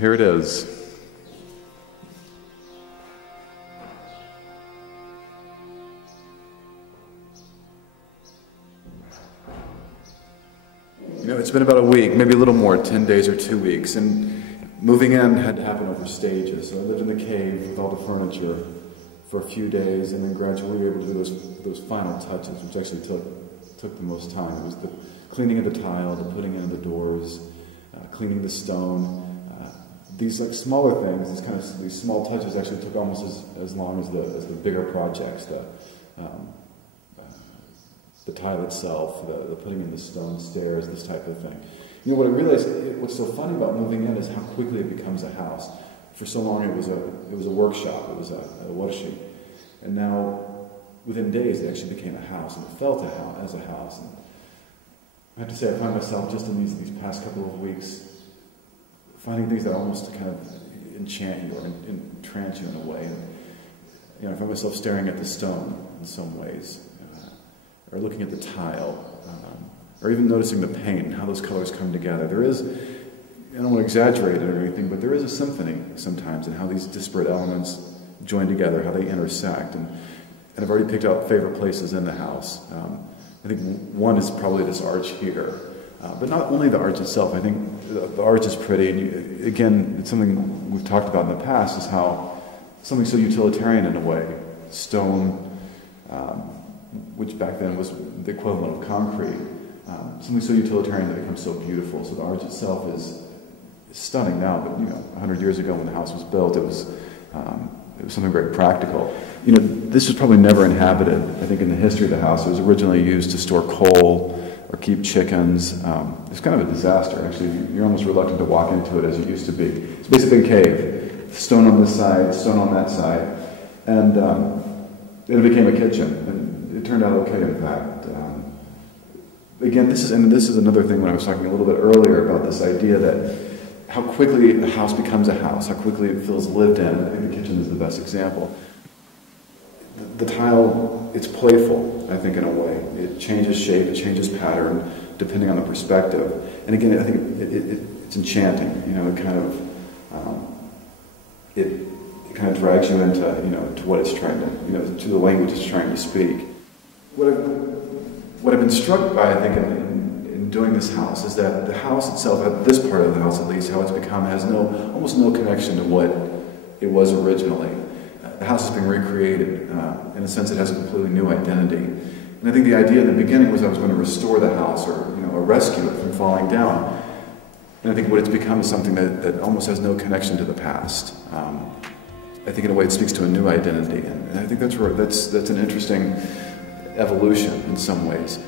here it is. You know, it's been about a week, maybe a little more, 10 days or 2 weeks, and moving in had to happen over stages. So I lived in the cave with all the furniture for a few days, and then gradually we were able to do those final touches, which actually took the most time. It was the cleaning of the tile, the putting in of the doors, cleaning the stone. These like smaller things, these small touches actually took almost as long as the bigger projects. The tile itself, the putting in the stone stairs, this type of thing. You know, what I realized, what's so funny about moving in is how quickly it becomes a house. For so long it was a workshop, it was a washi. And now, within days, it actually became a house, and it felt as a house. And I have to say, I find myself just in these past couple of weeks finding things that almost kind of enchant you or entrance you in a way. And, you know, I find myself staring at the stone in some ways, or looking at the tile, or even noticing the paint and how those colors come together. There is, I don't want to exaggerate it or anything, but there is a symphony sometimes in how these disparate elements join together, how they intersect. And I've already picked out favorite places in the house. I think one is probably this arch here. But not only the arch itself, I think the arch is pretty. And again, it's something we've talked about in the past, is how something so utilitarian in a way, stone, which back then was the equivalent of concrete, something so utilitarian that becomes so beautiful. So the arch itself is stunning now, but 100 years ago when the house was built, it was something very practical. You know, this was probably never inhabited. I think in the history of the house, it was originally used to store coal or keep chickens. It's kind of a disaster, actually. You're almost reluctant to walk into it as it used to be. It's basically a cave, stone on this side, stone on that side, and it became a kitchen. And it turned out okay, in fact. Again, this is another thing when I was talking a little bit earlier about this idea that how quickly a house becomes a house, how quickly it feels lived in. I think the kitchen is the best example. The tile, it's playful, I think, in a way. It changes shape, it changes pattern, depending on the perspective. And again, I think it's enchanting. You know, it kind of drags you into, to what it's trying to, to the language it's trying to speak. What I've been struck by, I think, in doing this house is that the house itself, this part of the house at least, how it's become, has almost no connection to what it was originally. The house has been recreated. In a sense, it has a completely new identity. And I think the idea in the beginning was I was going to restore the house or rescue it from falling down. And I think what it's become is something that almost has no connection to the past. I think in a way it speaks to a new identity. And I think that's an interesting evolution in some ways.